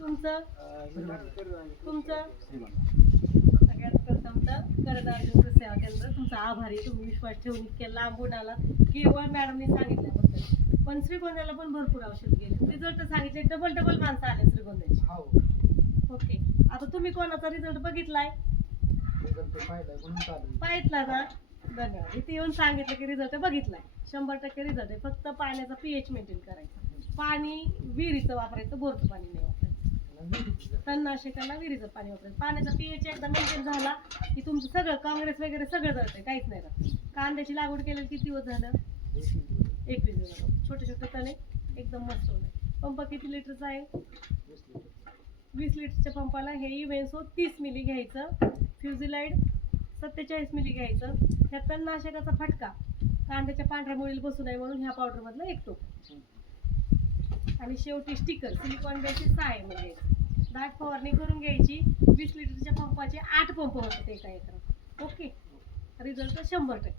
तुमचं तुमचं सगळ्यात प्रथम तर करदार सेवा केंद्र तुमचा आभारी. तुम्ही विश्वास ठेवून इतक्या लांबून आला केवळ मॅडमनी सांगितल्याबद्दल. पण श्रीगोंद्याला पण भरपूर औषध गेले, रिझल्ट सांगितले, डबल माणसं आले श्रीगोंद्याची. ओके, आता तुम्ही कोणाचा रिझल्ट बघितलाय? पाहितला ना, धन्यवाद. इथे येऊन सांगितलं की रिझल्ट बघितलाय. 100% रिझल्ट आहे. फक्त पाण्याचा पीएच मेंटेन करायचा. पाणी विहिरीचं वापरायचं, बोरचं पाणी नाही वापरायचं. तणनाशकाला विहिरीचं पाणी वापरायचं. पाण्याचा पीएच एकदा मेंटेन झाला की तुमचं सगळं काँग्रेस वगैरे सगळं जळतंय, काहीच नाही राहत. कांद्याची लागवड केलेली किती दिवस झालं? 21 दिवस. छोटे छोटे तणे एकदम मस्त होते. पंप किती लिटरचा आहे? 20 लिटरच्या पंपाला हे इव्हेन्सो 30 मिली घ्यायचं, फ्युझिलाइड 47 मिली घ्यायचं. ह्या तणनाशकाचा फटका कांद्याच्या पांढऱ्या मुळीला बसू नये म्हणून ह्या पावडर मधलं एक टोप. आणि शेवटी स्टिकर सिलिकॉन बेसिस 6 ml घ्यायचं. दाट फवारणी करून घ्यायची. 20 लिटरच्या पंपाचे 8 पंप होतात एका एकरात. Okay, result 100%.